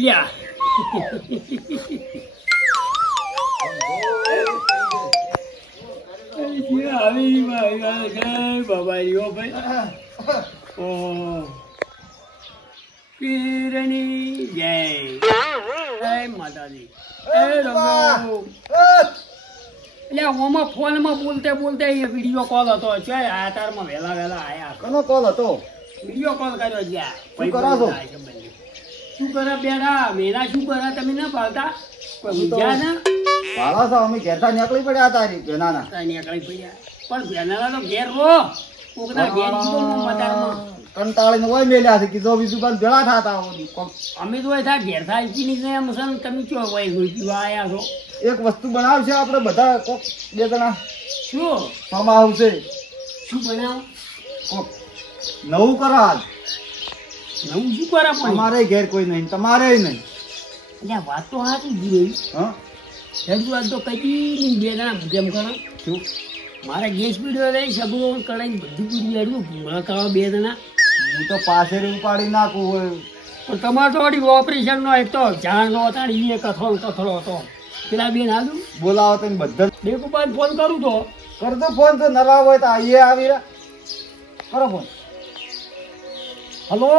લ્યા બાબા ભાઈ પીરની જય માતાજી એટલે ઓમાં ફોનમાં બોલતે બોલતે વિડીયો કોલ હતો છે આ તારમાં વહેલા વહેલા આયા કોનો કોલ હતો વિડીયો કોલ કર્યો જ્યાં શું કરો છો શું કરે બેડા મેરા શું કરે તમે ના પાડતા કોઈ બીજા ને પાડો છો અમે ઘેરતા નીકળી પડ્યા તારી બેનાના નીકળી પડ્યા પણ બેનાના તો ઘેર રો કોકના ઘેર જીવો મતારમાં કંટાળીને હોય મેલ્યા છે કીધો બીજું બાદ ભેળા થાતા અમે તો એ થા ઘેર થાય ઈની ને મસન તમે ચો હોય ગોઈવા આયા છો એક વસ્તુ બનાવશે આપણે બધા કોક બે જણા શું મામા આવશે શું બનાવ કોક નવું કરા નવું શું કરા પણ તમારે ઘેર કોઈ નહીં તમારે નહીં એટલે વાત તો હાચી જ રહી હા હેડું આજ તો કદી બે જણા જેમ કરો શું મારે ગેસ પીડ્યો રહી સબરો કડાઈ બધું પીડી હેડું ભૂંગળા કરવા બે જણા હું તો પાછળ ઉપાડી નાખું હોય પણ તમારે તો વળી ઓપરેશન નો એક તો જાણ નો હતા ને એ કથળો હતો પેલા બેન હાલું બોલાવો તો બધા બેકુબાદ ફોન કરું તો કરતો ફોન તો નવા હોય તો આઈએ આવી રહ્યા કરો ફોન હલો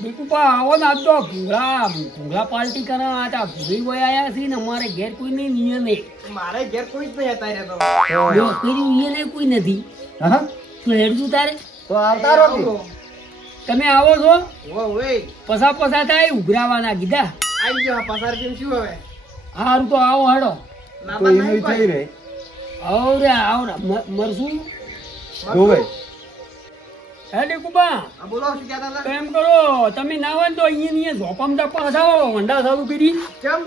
બેકુપા આવો ને આજ તો ભૂંગળા પાર્ટી કરવા હતા ભૂરી ભાઈ આયા છે ને અમારે ઘેર કોઈ નહીં નિયમ નહીં મારે ઘેર કોઈ જ નહીં અત્યારે તો નિયમ કોઈ નથી હા તો હેડજું તારે તો આવતા રહો તમે આવો છો ઓય પસા થાય ઉઘરાવાના કીધા આવી ગયો પસાર કેમ શું હવે હારું તો આવો હેડો તો એનું થઈ રહે આવરે મરશું જોવે હેડે કુબા બોલો શું કહેતા હતા એમ કરો તમે ના હોય ને તો અહીંયા ઝોપમ જપા આવો વંડા સારું કરી કેમ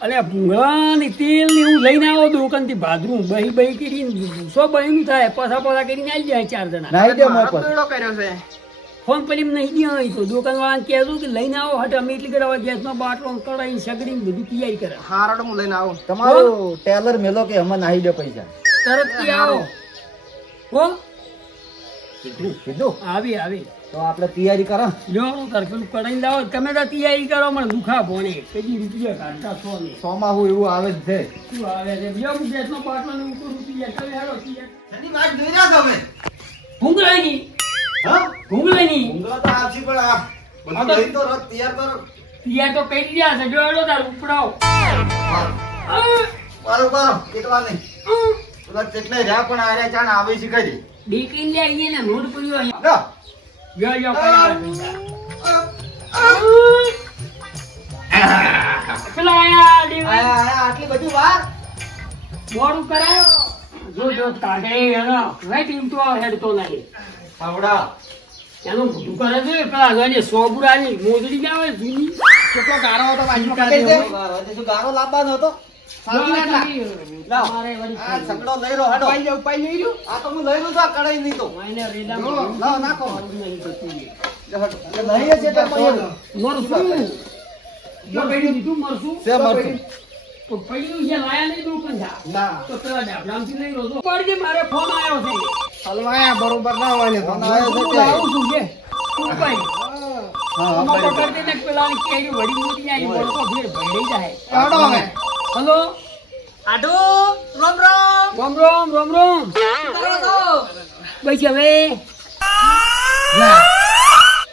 અલે ભૂંગળા ને તેલ ને એવું લઈને આવો દુકાન થી ભાદરું બહી કરીને સો બહીનું થાય પસા કરીને આવી જાય ચાર જણા નાઈ દે મારો મોપત પેડો કર્યો છે ફોન પેલી નહીં દે તો દુકાન વાળાને કહેજો કે લઈને આવો હટ અમે એટલી કરાવવા ગેસનો બાટલો કડાઈ સગડી બધું તૈયારી કરે હારો તો હું લઈને આવું તમારું ટેલર મેલો કે હમણાં નાઈ દે પૈસા તરત થી આવો હો કીધું આવી તો આપણે તૈયારી કરો જો તાર પેલું કડાઈ લાવો તમે તો તૈયારી કરો મને દુખા ભોણે કદી રૂપિયા કાઢતા છો ને સોમાં હું એવું આવે જ છે શું આવે છે જો હું ગેસનો બાટલો ને ઉપર રૂપિયા ચાલે હાલો એની વાત જોઈ રહ્યા છો અમે ભૂંગળાની હા ભૂંગળાની ઊંઘવા તો આવશે પણ આ બધું લઈ તો રથ તૈયાર કરો તૈયાર તો કરી રહ્યા છે જો હેડો તાર ઉપડાવો બરોબર કેટલા નહીં પેલા કેટલે રહ્યા પણ આરે ચાણ આવે છે કઈ દીકરી લે અહીંયા નોટ પડ્યો અહીંયા લો જો પેલા આયા દેવા આટલી બધી વાર મોડું કરાય જો કાઢે એનો રાઈટ એમ તો હેડતો નહીં આવડા એનું બધું કરે છે પેલા ગણે સોબુરાની મોજડી જ આવે જૂની કેટલો ગારો હતો પાછું કાઢી દે શું ગારો લાવવાનો હતો તમારે વળી આ સગડો લઈ રહ્યો હેડો ઉપાઈ જઈ રહ્યું આ તો હું લઈ રહ્યો છું આ કડાઈ નહીં તો માયને જો, રેડામાં લાવો, નાખો. નહીં થતું. નહીં જ એટલે પછી મરસું જો પૈડું દીધું મરસું છે મરતું. તો પૈડું જે લાયા નહીં દઉં કંધા ના તો પેલા ડાબડામથી લઈ રહ્યો છો પડજે મારે ફોન આવ્યો છે હલવાયા બરોબર ના હોય ને ફોન આવ્યો છે હું તે. આવું છું કે તું ભાઈ હા, આમાં બરાબર. પકડ દે ને પેલાની કેરી વળી મોટી આવી વળકો ફેર ભરાઈ જાય હેડો હવે હલો આડો રોમ રોમ રોમ રોમ બસ હવે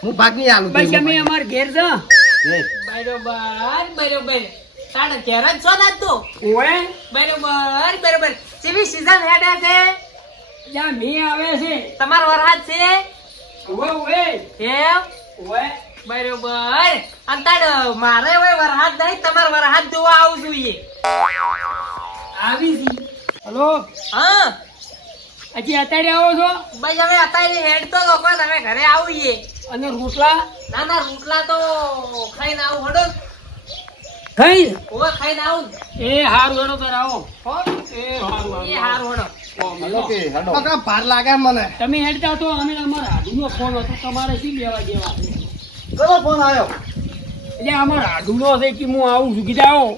હું ભાગની આલું બસ અમે અમાર ઘેર છે એ, બરોબર તારે ઘેર જ છો ને તું ઓએ બરોબર જેવી સીઝન હેડે છે જ્યાં મે આવે છે તમારો વરસાદ છે ઓએ ઓએ એમ ઓએ બરોબર અને તાર મારે હવે વરસાદ નહીં તમારે વરસાદ જોવા આવું જોઈએ આવી છી હલો હા હજી અત્યારે આવો છો ભાઈ હવે અત્યારે હેડતો લોકો તમે ઘરે આવીએ અને રોટલા ના રોટલા તો ખાઈને આવું હડો ખાઈ ઓવે ખાઈને આવું એ હારું હેડો તાર આવો હો એ હારું એ હારું હડો હાલો કે હાલો. બકા ભાર લાગે મને તમે હેડતા તો અમે અમારા હાડુનો ફોન હતો તમારે શું લેવા દેવા છે કયો ફોન આવ્યો એટલે અમારા હાડુનો છે કે હું આવું છું કીધા આવો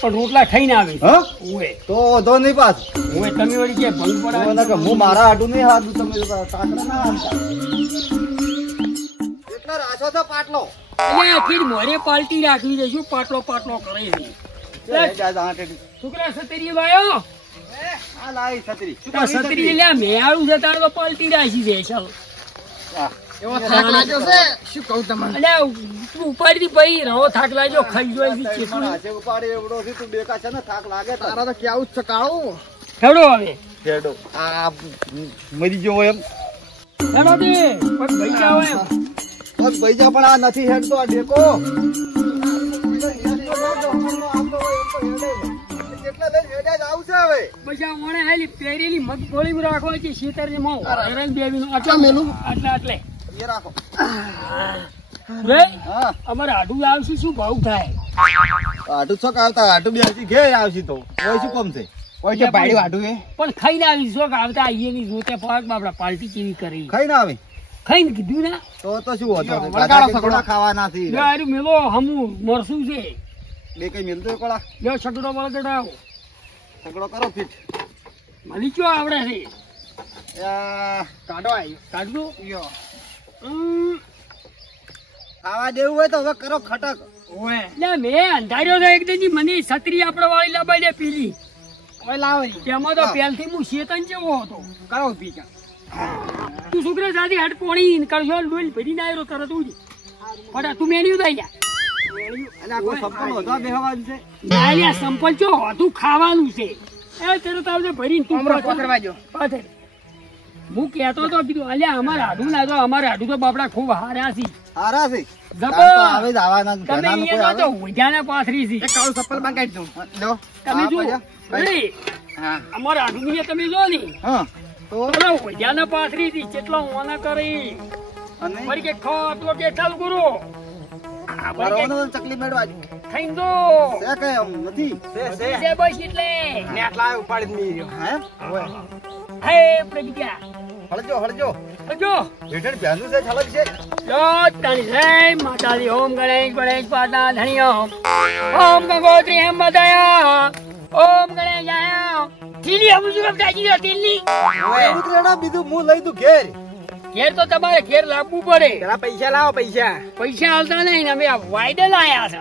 પણ રોટલા ખાઈને આવે હા ઓએ તો વધો નહીં પાસ ઓએ તમે વળી કે ભંગ પડાવી હું મારા હાડું નહીં હાથું તમે તાકડા ના હાલતા. એટલા રાશો છો પાટલો એટલે આખી મોરે પાલટી રાખવી છે શું પાટલો કરે છે છોકરા સતરી લાયો આ લાવી છત્રી સતરી લે મેળું છે તારે તો પાલટી રાખી છે ચાલો એવો થાક લાગ્યો છે શું કહું તમને એટલે તું ઉપાડી ભાઈ રહો થાક લાગ્યો ખાઈ જોઈ છે કેટલું હાચે ઉપાડી એવડો છે તું બેકા છે ને થાક લાગે તારા તો કેવું જ છે કાળું હેડો હવે હેડો આ મરી ગયો એમ હેડો દે પણ ભાઈ જાવ એમ બસ ભૈજા પણ આ નથી હેડતો આ ડેકો કેટલા લઈને હેડ્યા જ આવશે હવે પછી ઓણે હેલી પહેરેલી મગફળી રાખો છે શેતર ને માં હરણ દેવીનો આટલા મેલું આટલે એ રાખો રે હા અમારે આડું આવશે શું ભાવ થાય આટું છોક આવતા આટું બી આવશે ઘેર આવશે તો કોઈ શું કોમ છે કોઈ કે ભાડી વાઢું એ પણ ખાઈને આવી શોખ આવતા આઈએની જોતે પાક બાપડા પાર્ટી કેવી કરી ખાઈ ના આવે ખાઈને કીધું ને તો શું હતો વગાડો સગડો. ખાવાના નથી લે આરું મેલો હમું મરસું છે બે કઈ મિલતો કોળા લ્યો છકડો વળગડાવો સગડો કરો ફીટ મળી ચો આવડે છે કાઢો આવી કાઢજો યો ખાવા દેવું હોય તો હવે કરો ખટક ઓય લે મેં અંધાર્યો તો એકદમ મને છત્રી આપણે વાળી લબાઈ દે પીલી ઓય લાવો તેમાં તો પહેલથી હું શેતન જેવો હતો કરો પીકા તું છોકરા સાથે હટ પોણી કરશો ડોલ ભરી ના આવ્યો તરત ઉડી પણ તું મેન્યું થઈ જા અને આ કોઈ સંપલ વધવા બેહવાનું છે ના લ્યા સંપલ ચો હતું ખાવાનું છે એ તરત આવજે ભરીને તું અમરો પકડવા જો પાછળ. હું કહેતો તો કીધું અલ્યા અમારે આડું ના તો અમારે આડું તો બાપડા ખૂબ હાર્યા છે હારા છે જબર. તાર તો આવે જ આવવાના તમે ઘરનાનું કોઈ અહીંયા તો આવે ઉજાને પાથરી છે એક કાળું ચપ્પલ બંગાઈ દઉં લો તમે હા, જો ભૈયા. રેડી? હા અમારે આડું ની તમે જો ને હા તો ઉજાને પાથરી હતી કેટલો ઓના કરી અને ફરી કે ખાવા તો કે ચાલુ કરો આ ફરી કે મારવાનો ચકલી મેળવા જ. ખાઈને દો છે કે એમ નથી જે બસ એટલે નેટ લાવે ઉપાડી નહીં રહ્યો હે હે પ્રતિજ્ઞા હળજો હળજો જો હેઠળ ભેંસું છે છલક છે જો તારી જય માતાજી ઓમ ગણેશ ગણેશ પાતા ધણી ઓમ ગંગોત્રી હેમ બતાયા ઓમ ગણેશ આયા ટીલી આવું છું દાજી દો ટીલી એવું તો એના બીજું હું લઈ દઉં ઘેર ઘેર તો તમારે ઘેર લાવવું પડે પેલા પૈસા લાવો પૈસા પૈસા આવતા નહીં ને અમે આ વાયદે લાયા છે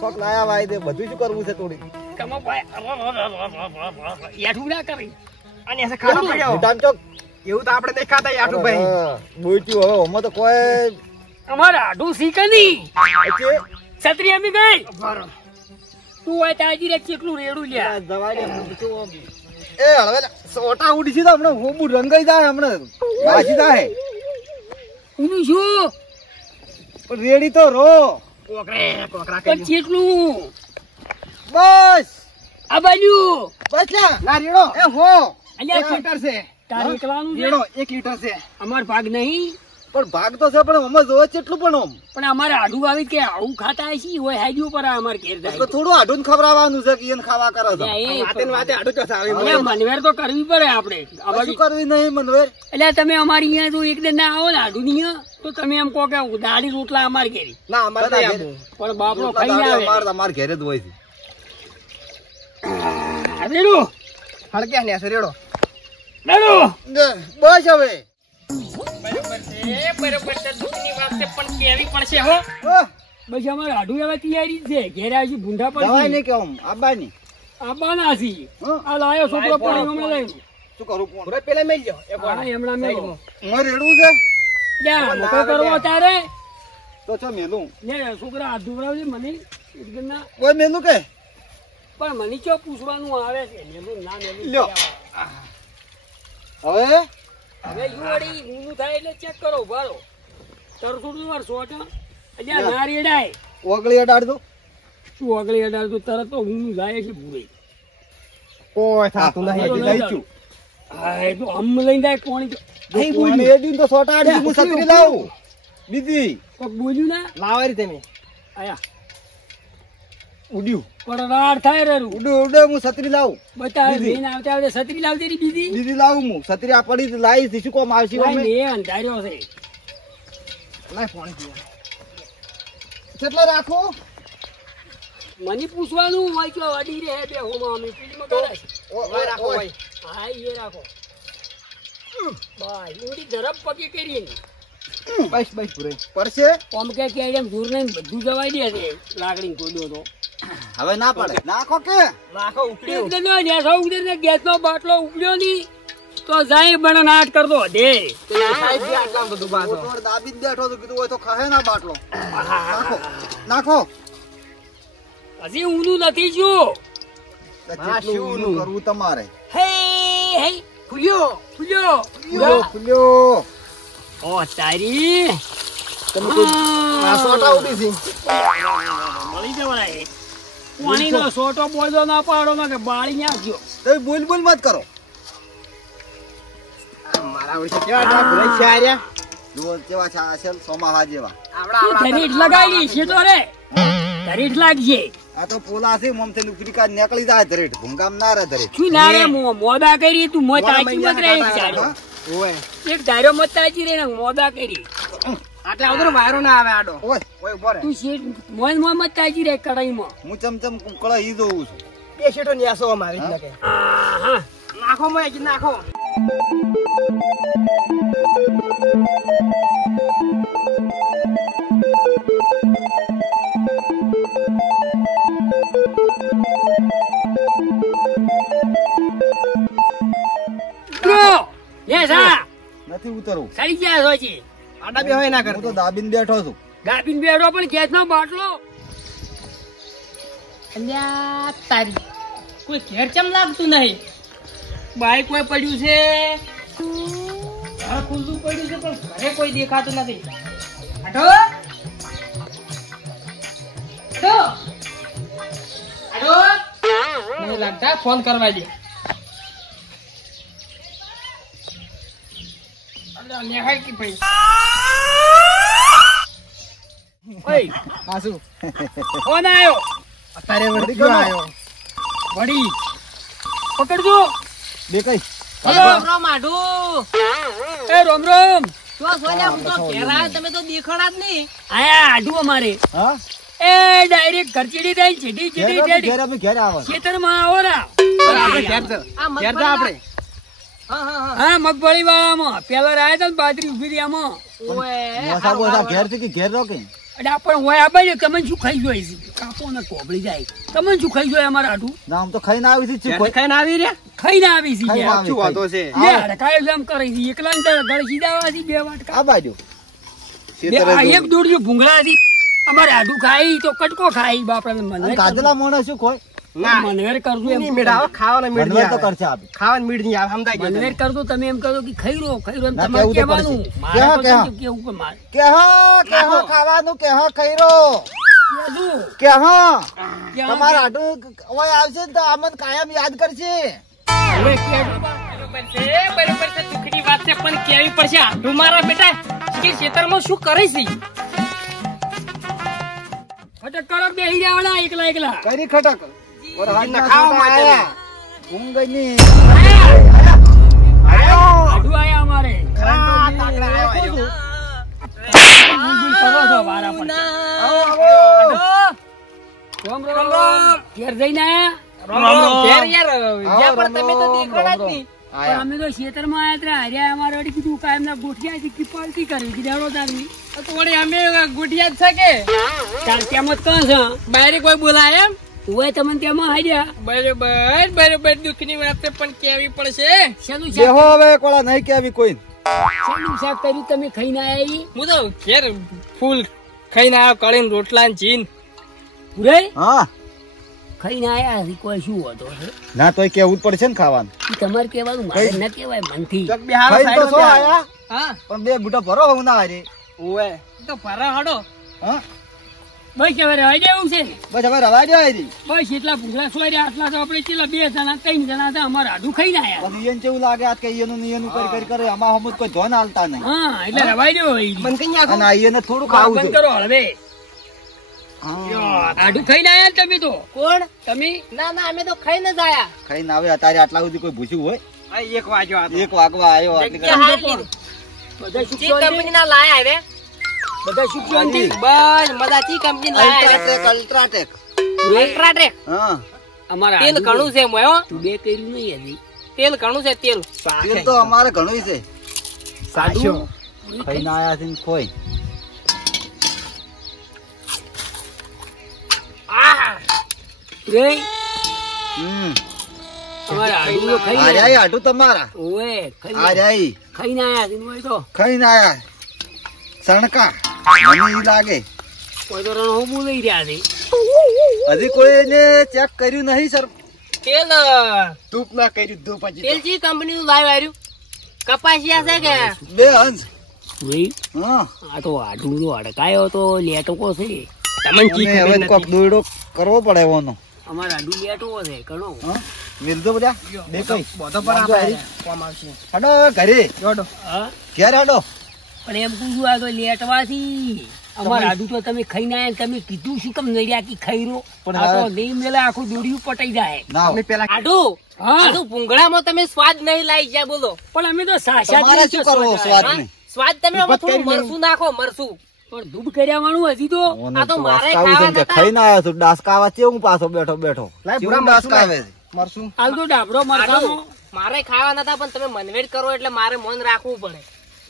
શોખ લાયા વાય દે બધું શું કરવું છે થોડી તમે યાઠું ના કરી અને એસે ખાવા પડ્યો ભૂટાન ચોક એવું તો આપણે નહીં ખાતા યાઠું ભાઈ બોઈટ્યું હવે હમણાં તો કોઈ અમારે આડું શીખની છે છત્રી અમે ગઈ તું હોય તાજી રે કેટલું રેડું લ્યા દવા દે એ હળવે સોટા ઉડી છે તો હમણાં હોબુ રંગાઈ જાય હમણાં બાજી જાય એનું શું પણ રેડી તો રો કોકરા પણ કેટલું બસ આ બાજુ બસ લ્યા ના રેડો એ હો અલ્યા 1 લીટર છે તારે એકલાનું છે રેડો 1 લીટર છે અમાર ભાગ નહીં પણ ભાગ તો છે પણ અમે જોવે કેટલું પણ આમ પણ અમારે આડું આવી કે આવું ખાતા હશી હોય હાજુ પર અમાર ઘેર તો જાય થોડું આઢું ખવડાવવાનું છે કે એને ખાવા કરે છે વાતે ને વાતે આડું ચોસા આવી અલ્યા મનવેર તો કરવી પડે આપણે શું કરવી નહીં મનવેર એટલે તમે અમારી અહીંયા જો એકદમ ના આવો ને આડું નહીં તો તમે એમ કહો કે દાડી રોટલા અમારે ઘેરી ના અમારે નહીં આવું પણ બાપડો ખાઈ આવે અમાર ઘેરે જ હોય છે રેડું હળગ્યા ને રેડો રેડું બસ હવે બરોબર છે દૂધની વાત છે પણ કેવી પડશે હો બસ અમારે આડું એવા તૈયારી છે ઘેર આવી ભૂંડા દવાઈ પર નહીં કેવું આબાની આબાના છી આ લાયો છોકરો પણ હમણાં લઈ શું કરું પણ પૂરા પેલા મેલ જો એક વાર હા હમણાં મેલો મારે રેડવું છે જા મોટો કરવો તારે તો ચો મેલું લે છોકરા હાથ ધોવડાવજે મને એકદમ ના કોઈ મેલું કે પણ મને ચો પૂછવાનું આવે છે મેલું ના મેલું લ્યો. હવે હવે યુવાડી ઊંધું થાય એટલે ચેક કરો ઉભારો તરસું વાર સોટ અલ્યા ના રેડાય ઓગળી અડાડ દો શું આગળ અડાર તો તરત તો ઊંધું જાય છે ભૂરે કોઈ થાતું હજી નહીં લઈ છું હા એ તો હમ લઈને જાય કોણી નહીં બોલ્યું એડી તો સોટા આડી હું સતરી લાવું બીજી કોક બોલ્યું ના લાવા રી તમે આયા ઉડ્યું પણ રાડ થાય રે રૂ ઉડે ઉડે હું સતરી લાવું બતાવે બીજી. બેન આવતા આવતા છત્રી લાવજે રી બીજી બીજી લાવું હું સતરી આ પડી લાવી શું કોમ આવશે ભાઈ અમે મેં અંધાર્યો છે લાય પાણી પીવા કેટલા રાખો મને પૂછવાનું હોય કે અડી રે બે હોમાં અમે ફિલ્મ કરે ઓય રાખો ઓય હા એ રાખો ભાઈ ઊંડી ધરપ પગે કરીને બસ બસ પૂરે પડશે ઓમ કે એમ દૂર નહીં બધું જવાઈ દે છે લાકડી ગોદો તો હવે ના પડે નાખો કે નાખો ઉકળ્યો એકદમ નેસો ઉગડે ગેસનો બાટલો ઉકળ્યો ની તો જાય બને નાટ કરતો દે સાહેબ બી આટલા બધું બાતો મોટો દાબી જ બેઠો તો કીધું હોય તો ખાહે ના બાટલો નાખો નાખો હજી ઊંધું નથી જો જેટલું ઊંધું કરવું તમારે હે હે ફૂલ્યો ફૂલ્યો ફૂલ્યો ઓ તારી તમે કોઈ આ સોટા ઉડી છે મળી જવાય પાણીનો સોટો બોલતો ના પાડો ના કે બાળી નાખ્યો તમે બોલ બોલ મત કરો મારા વિશે કેવા ના ભૂલાઈ છે આર્યા જુઓ કેવા છે આ છે સોમાહા જેવા તું ધરીટ લગાવી છે તો રે ધરીટ લાગજે આ તો પોલા છે મમતે લુકડી કા નીકળી જાય ધરેટ ભૂંગામ ના રે ધરેટ શું ના રે મોદા કરી તું મોય તાજી મત રે એક ધારો ઓય એક ધારો મત તાજી રે ને મોદા કરી આટલા ઉધર વાયરો ના આવે આડો ઓય ઓય ઉભો રે તું શેઠ મોય મોય મત તાજી રે કડાઈમાં હું ચમચમ કળા ઈ જોઉં છું બે શેટો ન્યાસો અમારી જ કે આહા નાખો મોય જ નાખો યસા નથી ઉતરવું સડી ગયા છો છે આડા બે હોય ના હું તો કરતો દાબીને બેઠો છું ગાપીન બેડો પણ ગેસનો બાટલો અલ્યા તારી કોઈ ઘેર ચમ લાગતું નહીં બાઈક કોઈ પડ્યું છે ઘર ખુલ્લું પડ્યું છે પણ ઘરે કોઈ દેખાતું નથી આટો આટો આટો મને લાગતા ફોન કરવા દે અલ્યા નેહાય કે ભાઈ ઓય હા શું ફોન આવ્યો અત્યારે વળી ગયો આયો વડી પકડજો બે કઈ માઢું એ રોમ રોમ તો સોલ્યા હું તો ઘેર આવ્યો તમે તો દેખાડા જ નહીં આયા આડું અમારે હા એ ડાયરેક્ટ ઘરચીડી થાય ચીડી ચીડી ઘેર ચીડી અમે ઘેર આવે ખેતરમાં આવો રા આપણે ઘેર જા આ ઘેર જા આપણે હા હા હા હા મગફળી વાળામાં પેલા રાય તો બાજરી ઉભી રહી આમાં ઓએ મોસા બોસા ઘેર થી કે ઘેર રો કે એટલે પણ હોય આ બાજુ તમે શું ખાઈ જોઈ છે કાપો ને કોબળી જાય તમે શું ખાઈ જોઈ અમારા આડું ના આમ તો ખાઈને આવી છે ઘેર કોઈ ખાઈને આવી રહ્યા ખાઈને આવી છે ખાઈને યાર. આવી. શું વાતો છે લે કાય એમ કરી છે એકલા ને ગળ સીધા છે બે વાટકા આ બાજુ બે ખેતરે આ એક જોવું. દોડજો ભૂંગળા થી અમારે આડું ખાઈ તો કટકો ખાઈ બાપડા અને મને ગાજલા મોણા શું કોઈ ના મનવેર કરજો એમ નહીં મેળા આવે ખાવાના મેળ મનવર નહીં તો આવે કરશે આપી ખાવાની મેળ નહીં આવે સમજાય ગયું મનવેર કરજો તમે એમ કહો કે ખાઈ રહો એમ ના, તમારે કહેવું તો કહેવાનું પડશે. મારે તો કહેવા. કેવું કે મારે કે હા ખાવાનું કે હા ખઈરો કહેવું. કે હા કહેવા. તમારા આડું ઓય આવશે ને તો અમને કાયમ યાદ કરશે હવે કહેજો. બરોબર છે દુઃખની વાત છે પણ કેવી પડશે આઢું મારા બેટા કે ખેતરમાં શું કરે છે ફટક કરો બેહી જાવડા એકલા એકલા કરી ખટક ના ખાવા માટે ઊંઘ ની આઢું આયા અમારે આ તાકડા આવ્યો બુલબુલ કરો છો વારા પર રામ રામ ઘેર જઈને આયા ઘેર યાર જ્યાં પણ તમે તો દેખાડા જ નહીં પણ અમે તો ખેતરમાં આયા હતા હર્યા અમારે વળી કીધું કાયમ ના ગોઠિયા થી પાલતી કરવી કીધું હેડો તારની તો વળી અમે ગુટિયા જ છે કે તાર તેમ જ કહો છો બારે કોઈ બોલાય એમ તું તમને તેમાં હાર્યા બરોબર દુઃખની વાત છે પણ કેવી પડશે શેનું શાક બેહો હવે કોળા નહીં કેવી કોઈ શેનું શાક કર્યું તમે ખાઈને આયા ઈ? હું તો ઘેર ફૂલ ખાઈને આવ્યો કળીને રોટલા ને જીન પૂરે હા ખાઈને આયા છે કોઈ શું હતો છે ના તોય કેવું જ પડશે ને ખાવાનું ઈ તમારે કહેવાનું મારે ન કહેવાય મનથી ચોક બે હારો ખાઈને તો સાઈડ શું આયા હા પણ બે બુટા ભરો હું ના હારી ઓએ તો ફરા હડો હા બસ હવે રહેવા જેવું છે ને બસ હવે રવા દે હારી બસ એટલા ભૂખલા સોર્યા આટલા તો આપણે છેલ્લા 2 જણા 3 જણા હતા અમારે આડું ખાઈને આયા પછી એને કેવું લાગે આજ કે એનું ને એનું કરી કરે આમાં હમું કોઈ ધોન હાલતા નહીં હા એટલે રવાઈ દેવો ઈ. બંધ કઈ નાખો અને આ એને થોડું ખાવું બંધ છે કરો હવે હા. આડું ખાઈને આયા ને તમે તો કોણ તમે ના ના અમે તો ખાઈને જ આયા ખાઈને આવે અત્યારે આટલા સુધી કોઈ ભૂસ્યું હોય આ એક વાગ્યો આ 1 વાગવા આવ્યો આટલી જગ્યા હારી લીધી. બધા સુખ ચી શાંતિ? કંપનીના લાયા રે બધા સુખ શાંતિ? બસ મજા ચી કંપની લાયા રે અલ્ટ્રાટેક અલ્ટ્રાટેક હા અમારા તેલ આડું ઘણું છે મોયો તું બે કર્યું નહીં હજી તેલ ઘણું છે તેલ તેલ તો અમારે ઘણું છે સાચો ખાઈને આયા છે ને કોઈ રે હમ અમારા આડું તો ખાઈ આ રહ્યા આટું તમારા ઓએ આ રહ્યા ખાઈને આયા છે હોય તો ખાઈને આયા સણકા મને ઈ લાગે કોઈ તો રણ હું લઈ રહ્યા છે હજી કોઈને ચેક કર્યું નહીં સર તેલ ધૂપ ના કર્યું ધૂપ હજી તેલ જી કંપની નું લાવ્યું આવ્યું કપાસિયા છે કે બે હંસ ભાઈ હા આ તો આડું તો અડકાયો તો લેટકો છે તમને કી અને હવે ખબર કોક નથી દોયડો કરવો પડે એનો અમારા આડું લેટકો છે ઘણો હા મિલજો બધા બે કઈ બધો પર આપણે કોમ આવશે હડો ઘરે જોડો હા ઘેર હડો પણ એમ કહું છું આ તો લેટવાથી અમારા આડું તો તમે ખાઈને આયા તમે કીધું શું કેમ નડ્યા કે ખાઈ પણ આ તો હવે- નહીં મેલા આખું દોડ્યું પટાઈ જાય ના અમે પેલા આડું હા આડું ભૂંગળામાં તમે સ્વાદ નહીં લાવી જાય બોલો પણ અમે તો સાચા તમારે શું કરવો સ્વાદ હા? નહીં સ્વાદ તમે આમાં ધૂપ જ થોડું કરી મરસું નાખો મરસું પણ ધૂપ કર્યા વાળું હજી તો આ તો મારે ડાસકાવું છે ને કે ખાવાના હતા. ખાઈને આવ્યો છું ડાસકાવા છે હું પાછો બેઠો બેઠો લાય કેવું ભૂરા મરચું ડાસકાવે લાય. છે મરસું હાલ તો ડાબરો મરસાનો આડું મારે ખાવા નતા પણ તમે મનવેડ કરો એટલે મારે મન રાખવું પડે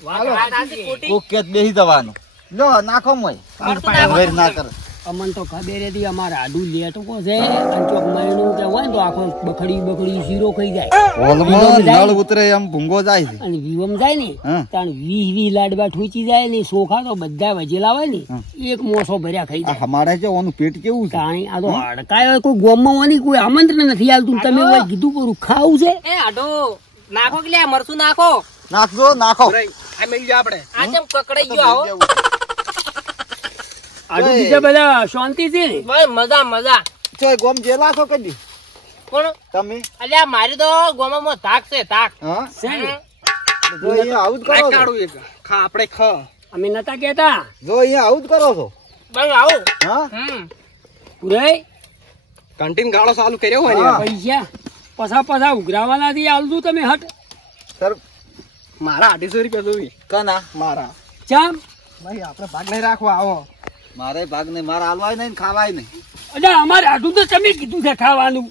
વાત વાત સાચી ખોટી? કોક કે બેસી જવાનું લો નાખો મોય મરચું નાખો વેર ના તમે. કરે અમને તો ખબર હતી અમારા આડું લેટકો છે અને ચોક મહિનું કે હોય ને તો આખો બખડી શીરો ખાઈ જાય હોલમાં નળ ઉતરે એમ ભૂંગો જાય છે અને વિવમ જાય ને હા. ત્યાં 20 લાડવા ઠોચી જાય ને સોખા તો બધા વજેલા હોય ને હા. એક મોસો ભર્યા ખાઈ આ જાય અમારે છે ઓનું પેટ કેવું છે તાણી આ તો હડકાયો કોઈ ગોમમાં હોવાની કોઈ આમંત્રણ નથી આવતું ને તમે હોય કીધું પૂરું ખાવું છે એ આડો નાખો કે લે મરસું નાખો નાખજો નાખો આ મેલ જો આપણે આ જેમ કકડાઈ ગયો આવો આડું બીજા બધા શાંતિ છે ને બસ મજા મજા ચોય ગોમ જેલા છો કદી પણ તમે અલ્યા મારી તો ગોમામાં ધાક છે ધાક હા છે ને જો અહીંયા આવું જ આ કરો છો કાઢું એક ખા આપણે ખા અમે નતા કેતા જો અહીંયા આવું જ કરો છો બસ આવું હા પુરાય કંટીન ગાળો ચાલુ કર્યો હોય ને હા. પૈસા પછા ઉઘરાવાના થી આવતું તમે હટ સર મારા 250 રૂપિયા જોવી કના મારા ચામ ભાઈ આપણે ભાગ નહીં રાખવા આવો મારે ભાગ નહીં મારે હાલવાય નહીં ને ખાવાય નહીં અચ્છા અમારે આટલું તો તમે કીધું છે ખાવાનું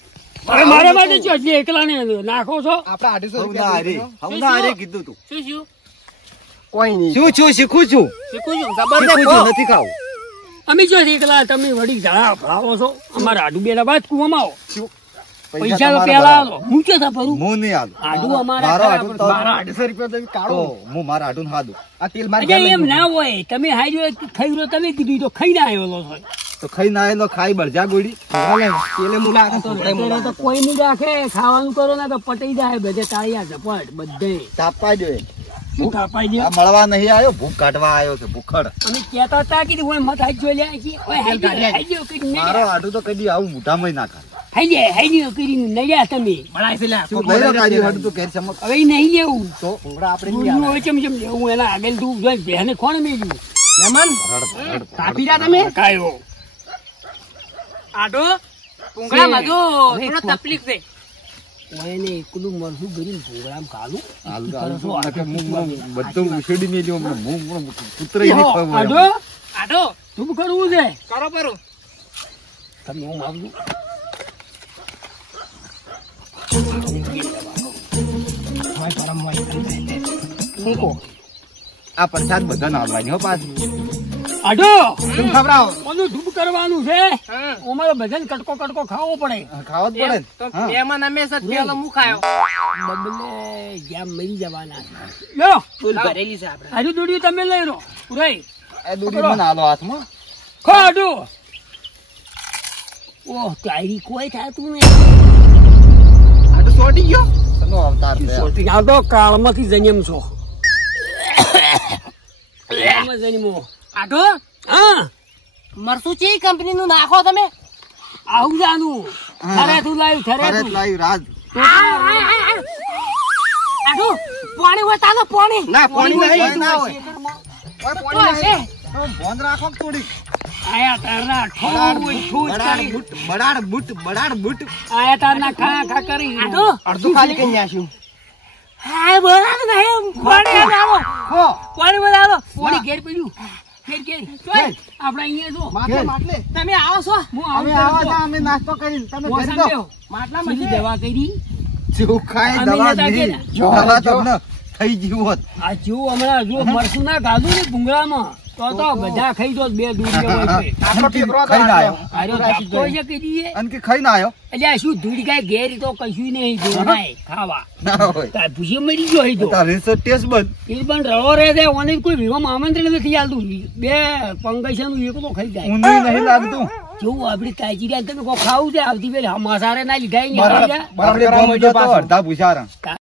હવે મારા માટે શું હજી એકલા ને નાખો છો આપણે 250 હમણાં હારે રૂપિયા હમણાં હારે કીધું તું શું શું કોઈ નહીં શું છું શીખું છું શીખું છું ખબર શીખું છે છું નથી ખાવું અમે જો એકલા તમે વળી ઝાડા ભાવો છો અમારા આડું બેલા બાદ કુવામાં આવો પૈસા તો તમારા પેલા બરાબર. આવો હું ક્યાં ભરું હું નહીં હાલું આડું અમારા મારો ખરા આડું પણ તો- મારા 250 રૂપિયા તમે તો કાઢો હું મારા હાડું હાદું આ તેલ મારી અચ્છા એમ ના હોય તમે હાર્યો ખાઈ રહ્યો તમે કીધું તો ખાઈને આવેલો છો તો ખાઈ ના આવેલો ખાઈ બળજા ગોળી તેલે મુલા તો અત્યારે તો કોઈ નહીં રાખે ખાવાનું કરો ને તો પટાઈ જાય બધે તાળિયા ઝપટ બધે તાપવા જોઈએ શું થાપાઈ દે આ મળવા નહીં આવ્યો ભૂખ કાઢવા આવ્યો છે ભૂખડ અમે કહેતા હતા કે ઓય મત હાથ જોઈ લે કે ઓય હાઈ કરી મારો હાડું તો કદી આવું મોઢામાં ના ખાય હાઈ કરીને નડ્યા તમે બળાય છે લે શું લઈ લો કાઢી હાડું તો ઘેર ચમક હવે ઈ નહીં લેવું તો ભૂંગળા આપણે નહીં ભૂલ્યું આવે હોય ચમ લેવું એના આગળ તું જોઈ બેને કોણ મેલ્યું મહેમાન રડ કાપી રહ્યા તમે કાયો આડો ભૂંગળામાં જો થોડો તકલીફ છે ઓય ને એકલું મરસું ગરીબ ભૂંગળામ કાલું બધું ઉછેડી મેલ્યો હમણાં કૂતરાઈ નહીં ખાવું આડો આડો તું કરવું છે કરો પરું તમે હું માગું આ પ્રસાદ બધા નાલવાની હો પાછી આડો તમે ખબરાવો બધું ધૂપ કરવાનું છે હા અમારે બધાને કટકો કટકો ખાવો પડે ખાવા જ પડે ને તો હા. મહેમાન હંમેશા પેલો મું ખાયો બદલે જ્યાં મરી જવાના છે. લ્યો ફૂલ ભરેલી છે આપણે હારું દોડ્યું તમે લઈ લો પુરાઈ એ દૂધી મને હાલો હાથમાં ખો આડો ઓહ તારી કોઈ થાતું ને આ તો સોટી ગયો શેનો અવતાર છે આ તો કાળમાંથી જન્મ છો કાળમાં જન્મો આડો હા મરસું છે કંપની નું નાખો તમે આવું જાનું થરે તું લાવ્યું થરે ફરજ તું લાવી રાજ આડો પાણી હોય તાલો પાણી ના પાણી નહીં ના હોય ઓય તો પાણી હશે. નહીં તો ફોન રાખો કે થોડી આયા તારના ઠોક બડાડ બૂટ બડાડ બૂટ આયા તારના ખા ખા કરી આડો અડધું ખાલી કરી નાખ્યું હા બોલાવો નહીં પાણી આવો હો પાણી બોલાવો પાણી ઘેર પડ્યું ઘેર જોઈ. આપણે અહીંયા જો માટલે માટલે તમે આવો છો હું અમે આવું આવા છું. જા અમે નાસ્તો કરીને તમે મોસમ કરી દો લ્યો. માટલામાં સીધી દવા કરી શું ખાય અમે દવા નતા નહીં ગયા. દવા તમને ખાઈ જીવો હોત. આ જેવું હમણાં જો મરચું ના ખાધું ને ભૂંગળામાં તો બધા ખાઈ દો બે દૂધ આટલો ટેકરો તો ખાઈને આયો. છે કઈ દઈએ અને કે ખાઈને આયો એટલે આ શું ધૂળ કાંઈ ઘેર તો કશું નહીં જોડાય ખાવા ના હોય તાર ભૂસી મરી ગયો હોય તો તારે તો ટેસ્ટ બંધ. એ પણ રળો રહે છે ઓને કોઈ વિવામાં આમંત્રણ નથી આલતું બે પંગૈસાનું એક તો ખાઈ જાય ઊંધું નહીં લાગતું. જેવું આપડી કાચી રહ્યા તમે કોઈ ખાવું છે આવતી પેલી માસારે ના લીધા આપણે ગોમ જો તો અડધા ભૂસારા